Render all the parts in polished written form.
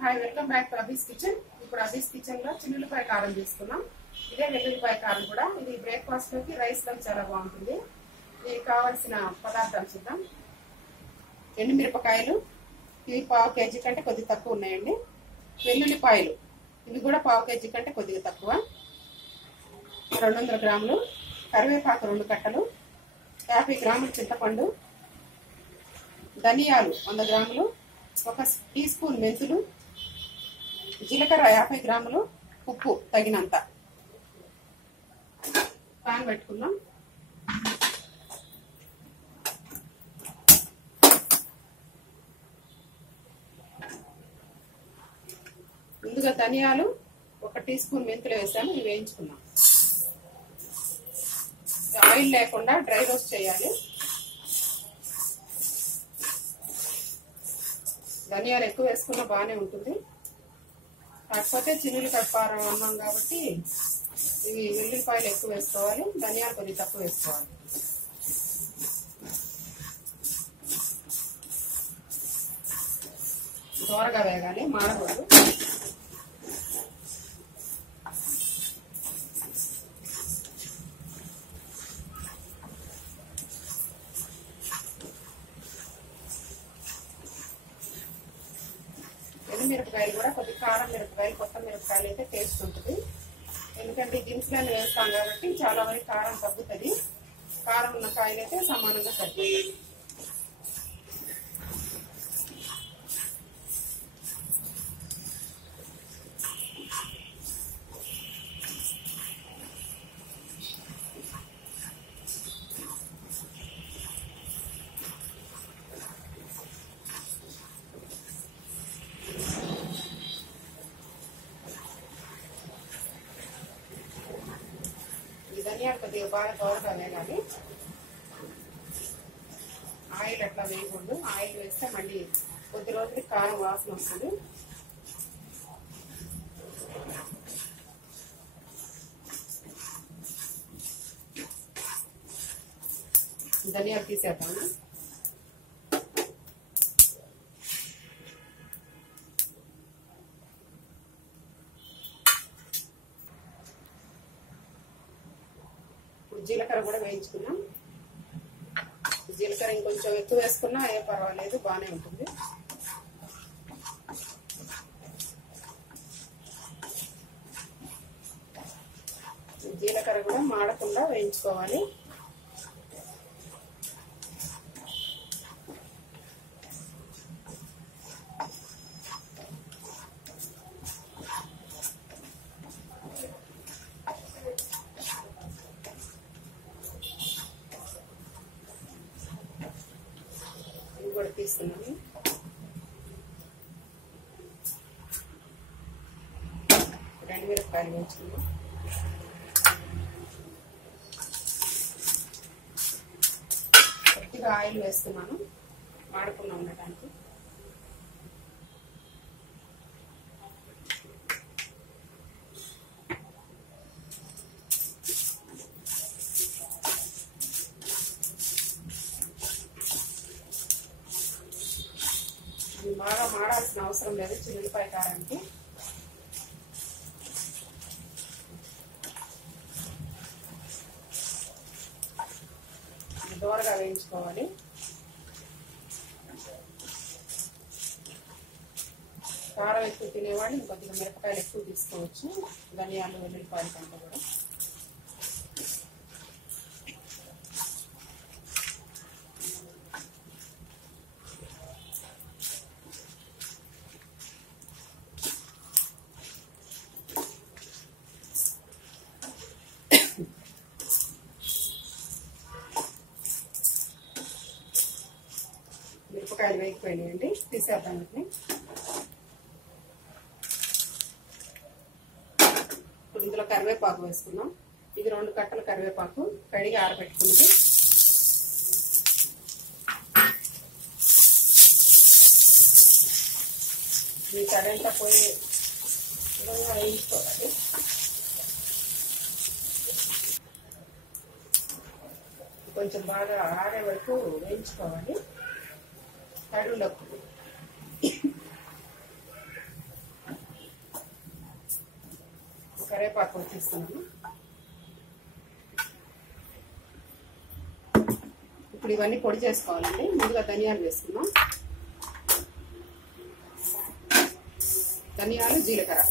Hi welcome back to Abi's kitchen. ఇప్పుడు Abi's kitchen లో చిన్నులపాయ కారం తీసుకున్నాం. ఇదే వెల్లుల్లిపాయ కారం కూడా. ఇది బ్రేక్ఫాస్ట్ లోకి రైస్ లోకి చాలా బాగుంటుంది. దీనికి కావాల్సిన పదార్థాలు చూద్దాం. ఎండుమిరపకాయలు ఇవి పావు కేజీ కంటే కొద్దిగా తక్కువ ఉన్నాయండి. వెల్లుల్లిపాయలు ఇవి కూడా పావు కేజీ కంటే కొద్దిగా తక్కువ. 200 గ్రాములు కరివేపాకు 2 కట్టలు, 50 గ్రాములు చింతపండు, ధనియాలు 100 గ్రాములు, 1 టీ స్పూన్ మెంతులు, జీలకర్ర 50 గ్రాములు, ఉప్పు తగినంత. పాన్ పెట్టుకున్నాం. ముందుగా ధనియాలు 1 టీ స్పూన్ మెంతులు వేసాను, ఇవి వేయించుకున్నాం. ఆయిల్ లేకుండా డ్రై రోస్ట్ చేయాలి. ధనియాలు ఎక్కువ వేసుకున్నా బాగానే ఉంటుంది. కాకపోతే చిన్నులపాయ కారం అన్నాం కాబట్టి ఇవి వెల్లుల్లిపాయలు ఎక్కువ వేసుకోవాలి, ధనియాలు కొద్దిగా తక్కువ వేసుకోవాలి. దోరగా వేగాలి, మాడకూడదు. మిరపకాయలు కూడా కొద్దిగా కారం మిరపకాయలు, కొత్త మిరపకాయలు అయితే టేస్ట్ ఉంటుంది. ఎందుకంటే దినుసులను వేస్తాం కాబట్టి చాలా వరకు కారం తగ్గుతుంది. కారం ఉన్న కాయలు అయితే సమానంగా తగ్గుతుంది. ధనియాలు కొద్దిగా బాగా దోరగా వేయాలి. ఆయిల్ అట్లా వేయకూడదు. ఆయిల్ వేస్తే మళ్ళీ కొద్ది రోజులకి కారం వాసన వస్తుంది. ధనియాలు తీసేద్దాము. జీలకర్ర కూడా వేయించుకున్నాం. జీలకర్ర ఇంకొంచెం ఎక్కువ వేసుకున్నా ఏం పర్వాలేదు, బాగానే ఉంటుంది. జీలకర్ర కూడా మాడకుండా వేయించుకోవాలి. కూడా తీస్తున్నాను. ఎండుమిరపకాయలు వేయించుకున్నాం. కొద్దిగా ఆయిల్ వేస్తున్నాను మాడకుండా ఉండటానికి. బాగా మాడాల్సిన అవసరం లేదు చిన్నులపాయ కారానికి. దోరగా వేయించుకోవాలి. కారం ఎక్కువ తినేవాళ్ళు ఇంకొద్దిగా మిరపకాయలు ఎక్కువ తీసుకోవచ్చు, ధనియాలు వెల్లుల్లిపాయల కంటే కూడా. మిరపకాయలు వేగిపోయినాయండి, తీసేద్దాం వీటిని. ఇప్పుడు ఇందులో కరివేపాకు వేసుకున్నాం. ఇది 2 కట్టల కరివేపాకు కడిగి ఆరబెట్టుకున్నది. ఈ తడంతా పోయి విధంగా వేయించుకోవాలి. కొంచెం బాగా ఆరే వరకు వేయించుకోవాలి. తడులోకి కరివేపాకు తీస్తున్నాను. ఇప్పుడు ఇవన్నీ పొడి చేసుకోవాలండి. ముందుగా ధనియాలు వేసుకున్నాం. ధనియాలు, జీలకర్ర,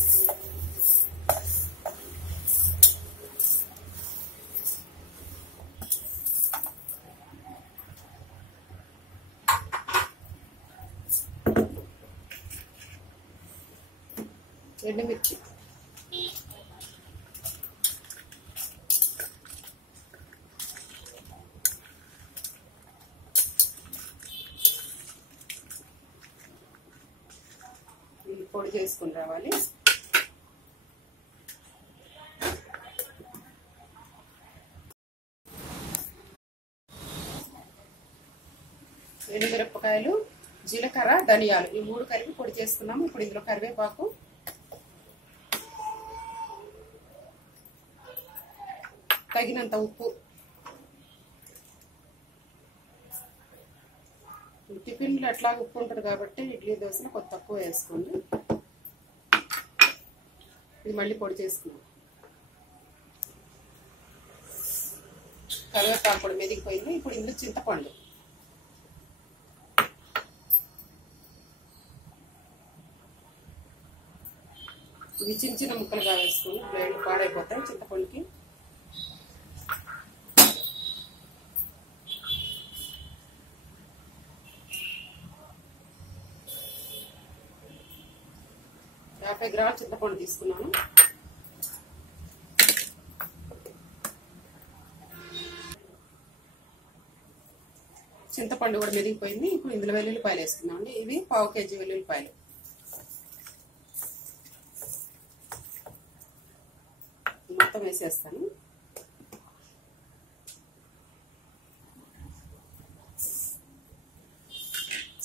ఎండుమిర్చి, పొడి చేసుకుని రావాలి. ఎండుమిరపకాయలు, జీలకర్ర, ధనియాలు ఈ 3 కలిపి పొడి చేసుకున్నాము. ఇప్పుడు ఇందులో కరివేపాకు, తగినంత ఉప్పు, టిఫిన్లో ఎట్లా ఉప్పు ఉంటుంది కాబట్టి ఇడ్లీ దోశలో కొంత తక్కువ వేసుకోండి. ఇది మళ్ళీ పొడి చేసుకున్నాం. కరివేపాకు కూడా మెదిగిపోయింది. ఇప్పుడు ఇందులో చింతపండు, ఇవి చిన్న చిన్న ముక్కలుగా వేసుకుని బ్లేడ్ పాడైపోతాయి చింతపండుకి. యాభై గ్రాముల చింతపండు తీసుకున్నాను. చింతపండు కూడా మెదిగిపోయింది. ఇప్పుడు ఇందులో వెల్లుల్లిపాయలు వేసుకున్నాం అండి. ఇవి 1/2 కేజీ వెల్లుల్లిపాయలు. మొత్తం వేసేస్తాను.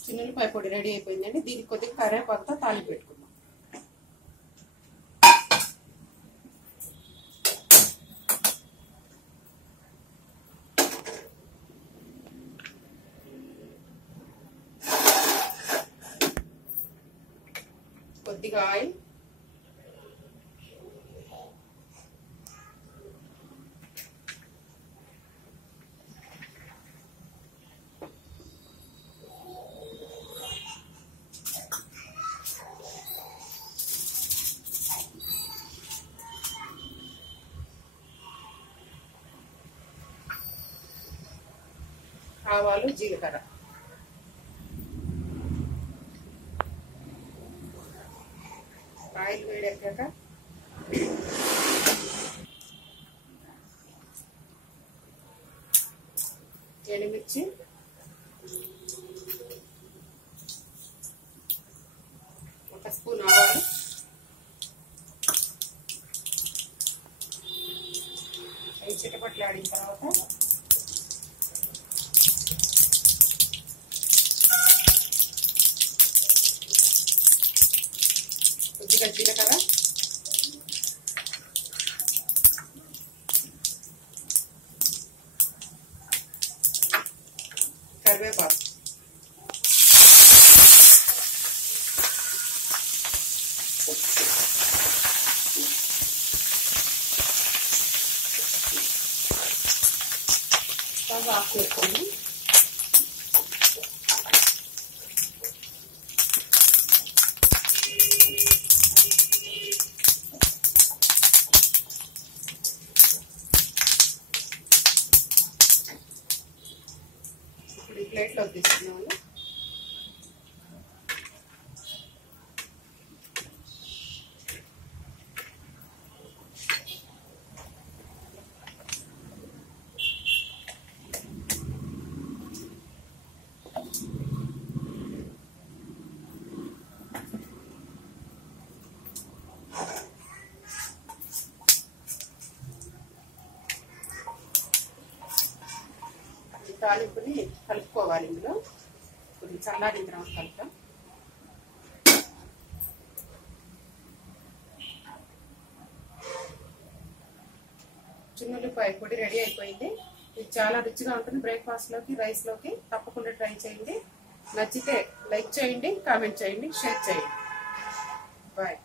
చిన్నులపాయ పొడి రెడీ అయిపోయిందండి. దీనికి కొద్దిగా కరివేపాకుతో తాలింపు పెట్టుకుందాం. కొద్దిగా ఆయిల్, ఆవాలు, జీలకర్ర, ఆయిల్ వేడెక్కాక ఎండుమిర్చి, ఒక స్పూన్ ఆవాలు, అవి చిటపట్లు ఆడిన తర్వాత కొద్దిగా జీలకర్ర, కరివేపాకు, స్టవ్ ఆఫ్ చేసుకోండి. ప్లేట్లో తీసుకున్నాము. తాలింపుని కలుపుకోవాలి. ఇందులో కొద్దిగా చల్లారిన తర్వాత కలుపుతాం. చిన్నులపాయ పొడి రెడీ అయిపోయింది. ఇది చాలా రుచిగా ఉంటుంది. బ్రేక్ఫాస్ట్లోకి, రైస్లోకి తప్పకుండా ట్రై చేయండి. నచ్చితే లైక్ చేయండి, కామెంట్ చేయండి, షేర్ చేయండి. బాయ్.